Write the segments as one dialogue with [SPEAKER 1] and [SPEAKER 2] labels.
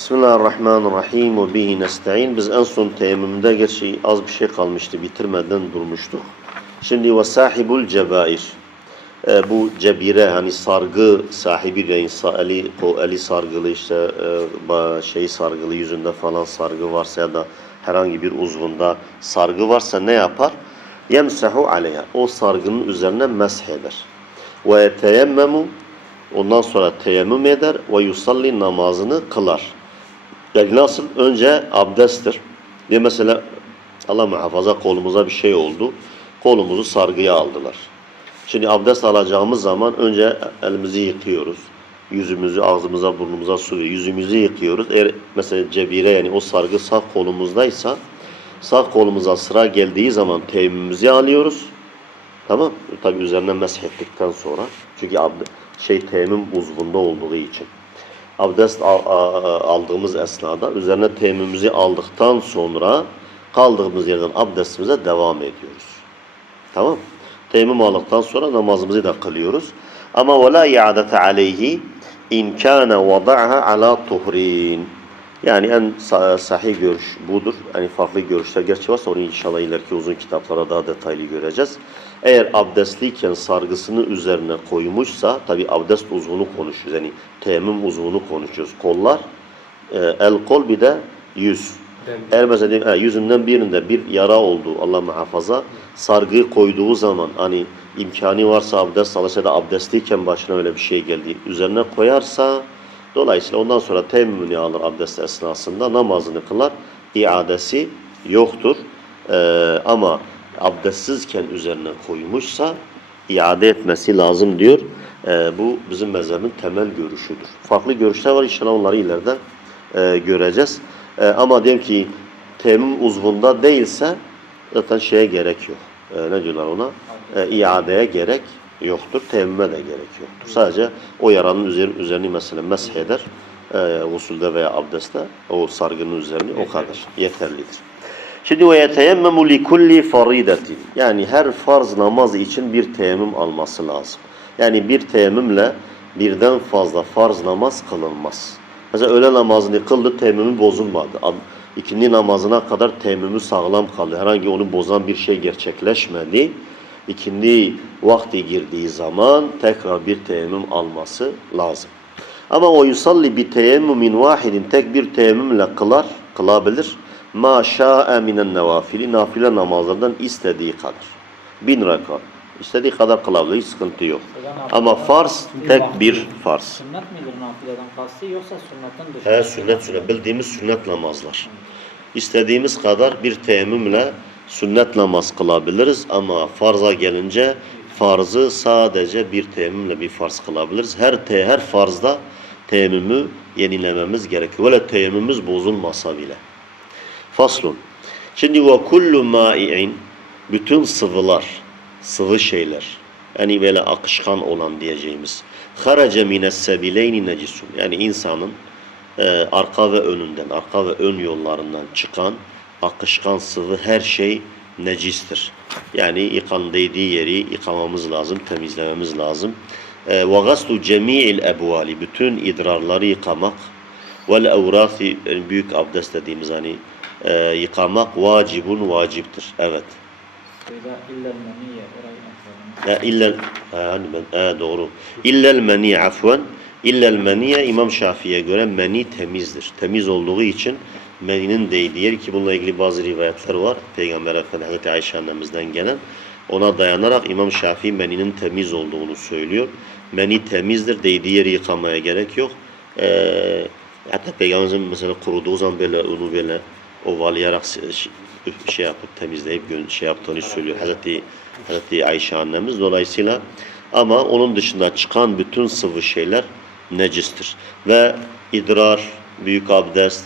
[SPEAKER 1] Bismillahirrahmanirrahim ve bihi nesta'in. Biz en son teyemmümde gerçi az bir şey kalmıştı. Bitirmeden durmuştuk. Şimdi ve sahibul cebair. E, bu cebire hani sargı sahibi de insan eli, o eli sargılı işte e, şey sargılı yüzünde falan sargı varsa ya da herhangi bir uzvunda sargı varsa ne yapar? Yemsahu aleyha. O sargının üzerine mesh eder. Ve yeteyemmemu ondan sonra teyemmüm eder ve yusalli namazını kılar. Yani nasıl? Önce abdesttir. Diye mesela Allah muhafaza kolumuza bir şey oldu. Kolumuzu sargıya aldılar. Şimdi abdest alacağımız zaman önce elimizi yıkıyoruz. Yüzümüzü, ağzımıza, burnumuza su veriyor. Yüzümüzü yıkıyoruz. Eğer mesela cebire yani o sargı sağ kolumuzdaysa sağ kolumuza sıra geldiği zaman teyemmümümüzü alıyoruz. Tamam. Tabi üzerine mesh ettikten sonra. Çünkü şey teyemmüm uzvunda olduğu için. Abdest aldığımız esnada üzerine teyemmümümüzü aldıktan sonra kaldığımız yerden abdestimize devam ediyoruz. Tamam. Teyemmüm aldıktan sonra namazımızı da kılıyoruz. Ama ve la i'adete aleyhi in kana vada'aha ala tuhrin. Yani en sa- sahih görüş budur. Hani farklı görüşler gerçi varsa onu inşallah ileriki uzun kitaplara daha detaylı göreceğiz. Eğer abdestliyken sargısını üzerine koymuşsa, tabi abdest uzvunu konuşuyoruz. Yani teyemmüm uzvunu konuşuyoruz. Kollar, e, el kol bir de yüz. Eğer mesela diyelim, he, yüzünden birinde bir yara oldu Allah muhafaza sargıyı koyduğu zaman hani imkanı varsa abdest alırsa da abdestliyken başına öyle bir şey geldi üzerine koyarsa dolayısıyla ondan sonra temmümünü alır abdest esnasında namazını kılar iadesi yoktur Ee, ama abdestsizken üzerine koymuşsa iade etmesi lazım diyor. Ee, bu bizim mezhebin temel görüşüdür. Farklı görüşler var inşallah onları ileride e, göreceğiz. E, ama diyelim ki temmüm uzvunda değilse zaten şeye gerek yok. E, ne diyorlar ona? E, iadeye gerek yoktur. Temmüme de gerek yoktur. Sadece o yaranın üzeri, üzerini mesela mesh eder. E, usulde veya abdestte o sargının üzerini o kadar yeterlidir. Şimdi ve yeteyemmemu li kulli faridetin. Yani her farz namaz için bir teyemmüm alması lazım. Yani bir teyemmümle birden fazla farz namaz kılınmaz. Mesela öğle namazını kıldı, teyemmümü bozulmadı. İkindi namazına kadar teyemmümü sağlam kaldı. Herhangi onu bozan bir şey gerçekleşmedi. İkindi vakti girdiği zaman tekrar bir teyemmüm alması lazım. Ama o yusalli bi teyemmümin vahidin tek bir teyemmümle kılar, kılabilir. Ma şa'e minen nevafili nafile namazlardan istediği kadar. Bin rekat. İstediği kadar kılabilir, hiç sıkıntı yok. Ama farz tek bir farz.
[SPEAKER 2] Sünnet midir nafileden kastı yoksa sünnetin dışında?
[SPEAKER 1] He sünnet sünnet. Bildiğimiz sünnet namazlar. İstediğimiz kadar bir teyemmümle sünnet namaz kılabiliriz ama farza gelince farzı sadece bir teyemmümle bir farz kılabiliriz. Her te her farzda teyemmümü yenilememiz gerekiyor. Böyle teyemmümümüz bozulmasa bile. Faslun. Şimdi ve kullu mai'in bütün sıvılar, sıvı şeyler. Yani böyle akışkan olan diyeceğimiz. Harace mines sebileyni necisun. Yani insanın e, arka ve önünden, arka ve ön yollarından çıkan akışkan sıvı her şey necistir. Yani yıkan değdiği yeri yıkamamız lazım, temizlememiz lazım. E, Ve gaslu cemi'il ebvali. Bütün idrarları yıkamak. Vel yani büyük abdest dediğimiz hani e, yıkamak vacibun vaciptir. Evet.
[SPEAKER 2] İlla
[SPEAKER 1] ha, hani ben ha, doğru. İllel meni afwan. İllel meniye İmam Şafii'ye göre meni temizdir. Temiz olduğu için meninin değdiği yer ki bununla ilgili bazı rivayetler var. Peygamber Efendimiz Hazreti Ayşe annemizden gelen. Ona dayanarak İmam Şafii meninin temiz olduğunu söylüyor. Meni temizdir. Değdiği yeri yıkamaya gerek yok. Ee, hatta Peygamberimizin mesela kuruduğu zaman böyle onu böyle ovalayarak şey- yapıp temizleyip şey yaptığını söylüyor. Hazreti, Hazreti Ayşe annemiz. Dolayısıyla ama onun dışında çıkan bütün sıvı şeyler necistir. Ve idrar, büyük abdest,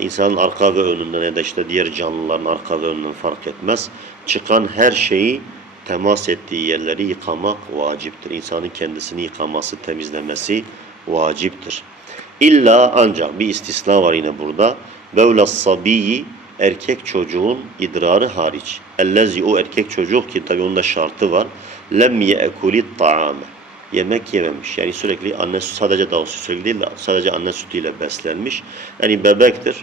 [SPEAKER 1] insanın arka ve önünden ya da işte diğer canlıların arka ve önünden fark etmez. Çıkan her şeyi temas ettiği yerleri yıkamak vaciptir. İnsanın kendisini yıkaması, temizlemesi vaciptir. İlla ancak bir istisna var yine burada. Bevla sabiyi erkek çocuğun idrarı hariç. Ellezi o erkek çocuk ki tabi onun da şartı var. Lem ye'ekulit ta'ame. yemek yememiş. Yani sürekli anne sütü sadece daha sürekli değil de sadece anne sütüyle beslenmiş. Yani bebektir.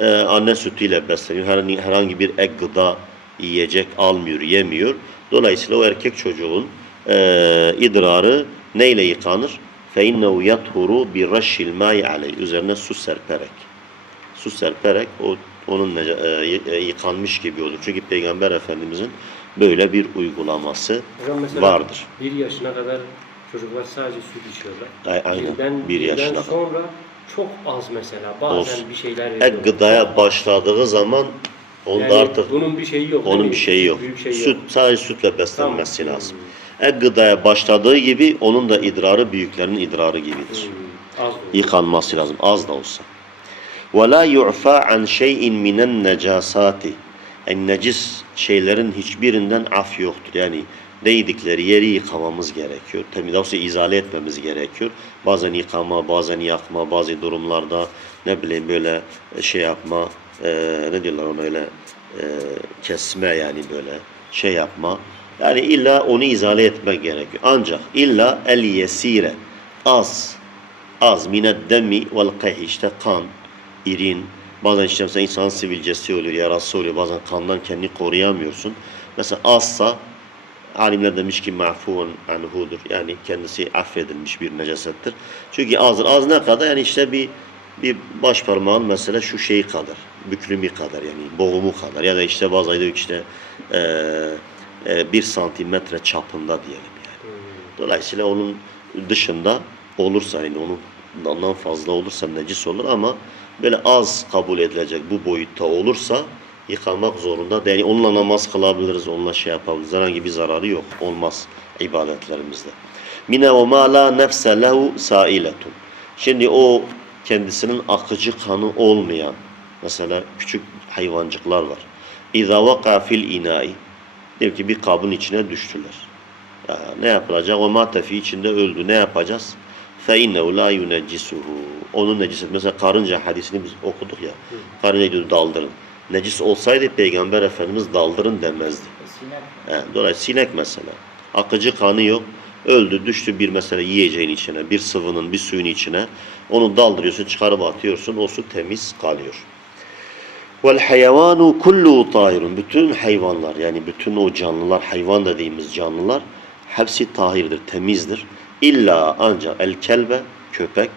[SPEAKER 1] e, anne sütüyle besleniyor. Herhangi, herhangi bir ek gıda yiyecek almıyor, yemiyor. Dolayısıyla o erkek çocuğun e, idrarı neyle yıkanır? فَاِنَّهُ يَطْهُرُ بِرَشِّ الْمَاءِ عَلَيْهِ Üzerine su serperek. Su serperek o onun neca- e, e, yıkanmış gibi olur. Çünkü Peygamber Efendimizin böyle bir uygulaması
[SPEAKER 3] Hocam
[SPEAKER 1] vardır.
[SPEAKER 3] bir yaşına kadar çocuklar sadece süt içiyorlar.
[SPEAKER 1] Aynen.
[SPEAKER 3] Birden,
[SPEAKER 1] Bir
[SPEAKER 3] birden
[SPEAKER 1] yaşına kadar.
[SPEAKER 3] sonra çok az mesela. Bazen
[SPEAKER 1] Olsun.
[SPEAKER 3] bir şeyler veriyorlar.
[SPEAKER 1] gıdaya başladığı zaman onda
[SPEAKER 3] Yani
[SPEAKER 1] artık
[SPEAKER 3] bunun bir şeyi yok.
[SPEAKER 1] onun bir şeyi yok.
[SPEAKER 3] Bir şey
[SPEAKER 1] Süt
[SPEAKER 3] yok.
[SPEAKER 1] sadece sütle beslenmesi
[SPEAKER 3] Tamam.
[SPEAKER 1] lazım. Ek gıdaya başladığı gibi onun da idrarı büyüklerin idrarı gibidir.
[SPEAKER 3] Hmm, az
[SPEAKER 1] yıkanması lazım az da olsa. Ve la yu'fa an şey'in minen necasati. Yani necis şeylerin hiçbirinden af yoktur. Yani değdikleri yeri yıkamamız gerekiyor. Temiz olsa izale etmemiz gerekiyor. Bazen yıkama, bazen yakma, bazı durumlarda ne bileyim böyle e, şey yapma, e, ne diyorlar ona öyle e, kesme yani böyle şey yapma. Yani illa onu izale etmek gerekiyor. Ancak illa el yesire az az minet demi vel keh işte kan irin. Bazen işte mesela insanın sivilcesi oluyor, yarası oluyor. Bazen kandan kendini koruyamıyorsun. Mesela azsa alimler demiş ki ma'fun anhudur. Yani kendisi affedilmiş bir necasettir. Çünkü azdır. Az ne kadar? Yani işte bir bir baş parmağın mesela şu şeyi kadar. Büklümü kadar yani boğumu kadar. Ya da işte bazı diyor işte eee, eee, bir santimetre çapında diyelim yani. Dolayısıyla onun dışında olursa yani onun ondan fazla olursa necis olur ama böyle az kabul edilecek bu boyutta olursa yıkamak zorunda değil. Onunla namaz kılabiliriz, onunla şey yapabiliriz. Herhangi bir zararı yok. Olmaz ibadetlerimizde. Mine o ma la nefse lehu sailetun. Şimdi o kendisinin akıcı kanı olmayan mesela küçük hayvancıklar var. İza vaka fil inai diyor ki bir kabın içine düştüler. Ya, ne yapılacak? O matefi içinde öldü. Ne yapacağız? فَاِنَّهُ لَا يُنَجِّسُهُ Onun necis Mesela karınca hadisini biz okuduk ya. Karınca diyor daldırın. Necis olsaydı Peygamber Efendimiz daldırın demezdi.
[SPEAKER 2] Sinek.
[SPEAKER 1] He, dolayısıyla sinek mesela. Akıcı kanı yok. Öldü, düştü bir mesela yiyeceğin içine, bir sıvının, bir suyun içine. Onu daldırıyorsun, çıkarıp atıyorsun. O su temiz kalıyor. Vel hayvanu kullu tahirun. Bütün hayvanlar yani bütün o canlılar, hayvan dediğimiz canlılar hepsi tahirdir, temizdir. İlla ancak el kelbe, köpek,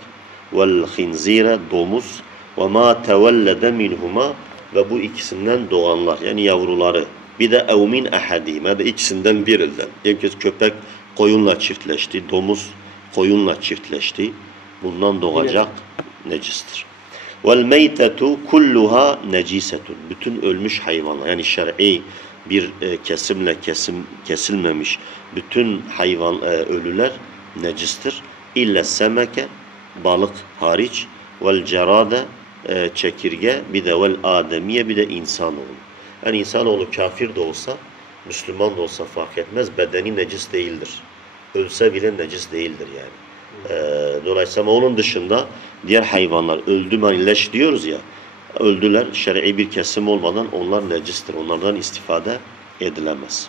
[SPEAKER 1] vel hinzire, domuz ve ma tevellede minhuma ve bu ikisinden doğanlar yani yavruları. Bir de ev min ahadime de ikisinden birinden. Ki köpek koyunla çiftleşti, domuz koyunla çiftleşti. Bundan doğacak necistir. Vel meytetu kulluha necisetun. Bütün ölmüş hayvanlar yani şer'i bir e, kesimle kesim kesilmemiş bütün hayvan e, ölüler necistir. İlle semeke balık hariç vel cerade e, çekirge bir de vel ademiye bir de insanoğlu. Yani insanoğlu kafir de olsa Müslüman da olsa fark etmez bedeni necis değildir. Ölse bile necis değildir yani. Ee, dolayısıyla onun dışında diğer hayvanlar öldü hani leş diyoruz ya öldüler şer'i bir kesim olmadan onlar necistir. Onlardan istifade edilemez.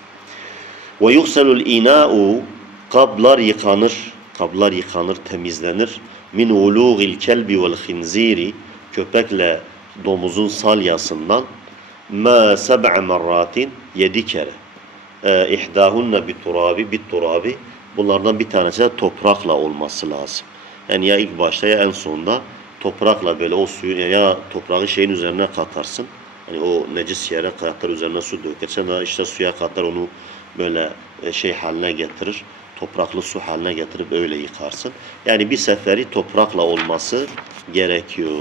[SPEAKER 1] Ve yukselul ina'u kablar yıkanır. Kablar yıkanır, temizlenir. Min uluğil kelbi vel khinziri köpekle domuzun salyasından ma seb'a merratin yedi kere. E, ihdahunna bit turabi bit turabi bunlardan bir tanesi de toprakla olması lazım. Yani ya ilk başta ya en sonunda toprakla böyle o suyu ya toprağı şeyin üzerine katarsın. Hani o necis yere katar üzerine su dökersen işte suya katar onu böyle e, şey haline getirir. Topraklı su haline getirip öyle yıkarsın. Yani bir seferi toprakla olması gerekiyor.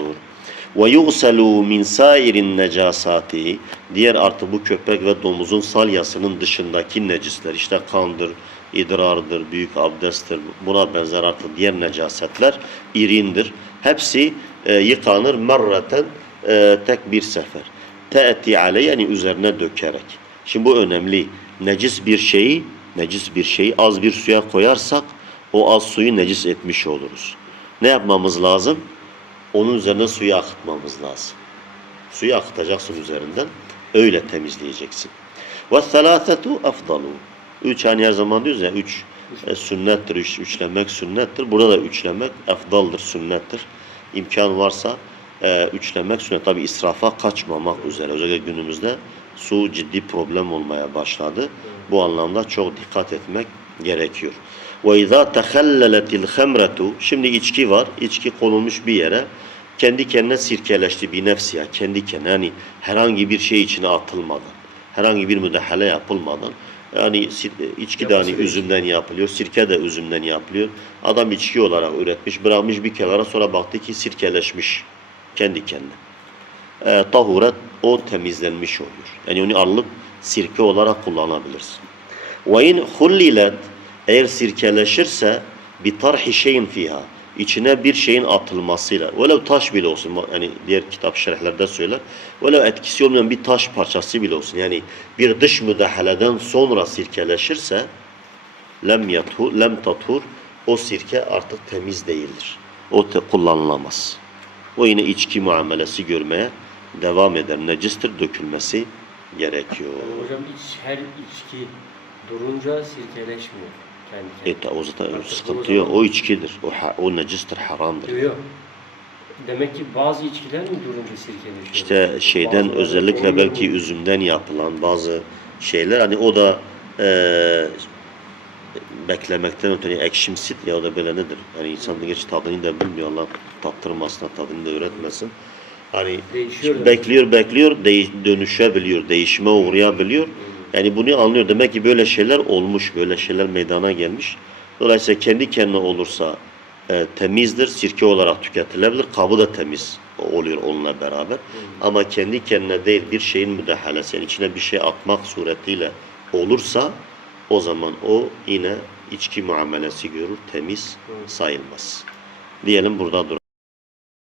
[SPEAKER 1] Ve yughsalu min sairin necasati diğer artı bu köpek ve domuzun salyasının dışındaki necisler işte kandır, idrardır, büyük abdesttir buna benzer artık diğer necasetler irindir. Hepsi e, yıkanır merreten e, tek bir sefer. Te'ti ale yani üzerine dökerek. Şimdi bu önemli. Necis bir şeyi, necis bir şeyi az bir suya koyarsak o az suyu necis etmiş oluruz. Ne yapmamız lazım? onun üzerine suyu akıtmamız lazım. Suyu akıtacaksın üzerinden. Öyle temizleyeceksin. Ve selâsetu afdalu. Üç hani her zaman diyoruz ya üç e, sünnettir, üç, üçlemek sünnettir. Burada da üçlemek efdaldır, sünnettir. İmkan varsa e, üçlemek sünnet. Tabi israfa kaçmamak üzere. Özellikle günümüzde su ciddi problem olmaya başladı. Bu anlamda çok dikkat etmek gerekiyor. Ve izâ tehelleletil hamretu Şimdi içki var. İçki konulmuş bir yere. Kendi kendine sirkeleşti bir nefsiya. Kendi kendine. Yani herhangi bir şey içine atılmadan. Herhangi bir müdahale yapılmadan. Yani içki de hani üzümden yapılıyor. Sirke de üzümden yapılıyor. Adam içki olarak üretmiş. Bırakmış bir kenara sonra baktı ki sirkeleşmiş. Kendi kendine e, tahuret o temizlenmiş oluyor. Yani onu alıp sirke olarak kullanabilirsin. Ve in hullilet eğer sirkeleşirse bir tarhi şeyin fiha içine bir şeyin atılmasıyla velev taş bile olsun yani diğer kitap şerhlerde söyler velev etkisi olmayan bir taş parçası bile olsun yani bir dış müdahaleden sonra sirkeleşirse lem yatu lem tatur o sirke artık temiz değildir. O te- kullanılamaz. O yine içki muamelesi görmeye devam eder. Necistir dökülmesi gerekiyor.
[SPEAKER 3] Yani hocam iç, her içki durunca sirkeleşmiyor kendi kendine.
[SPEAKER 1] E, o zaten
[SPEAKER 3] Artık
[SPEAKER 1] sıkıntı yok. O içkidir. O, ha- o necistir, haramdır.
[SPEAKER 3] Yok, yok. Demek ki bazı içkiler mi durunca sirkeleşiyor?
[SPEAKER 1] İşte şeyden
[SPEAKER 3] Bazıları
[SPEAKER 1] özellikle belki
[SPEAKER 3] mu?
[SPEAKER 1] üzümden yapılan bazı şeyler hani o da eee beklemekten ötürü ekşimsit ya o da böyle nedir? Hani insan da geç tadını da bilmiyor Allah tattırmasın, tadını da öğretmesin. Hani
[SPEAKER 3] Değişiyor
[SPEAKER 1] bekliyor bekliyor değiş, dönüşebiliyor, değişime uğrayabiliyor. Yani bunu anlıyor. Demek ki böyle şeyler olmuş, böyle şeyler meydana gelmiş. Dolayısıyla kendi kendine olursa e, temizdir, sirke olarak tüketilebilir. Kabı da temiz oluyor onunla beraber. Ama kendi kendine değil bir şeyin müdahalesi, yani içine bir şey atmak suretiyle olursa o zaman o yine içki muamelesi görür, temiz sayılmaz. Diyelim burada dur.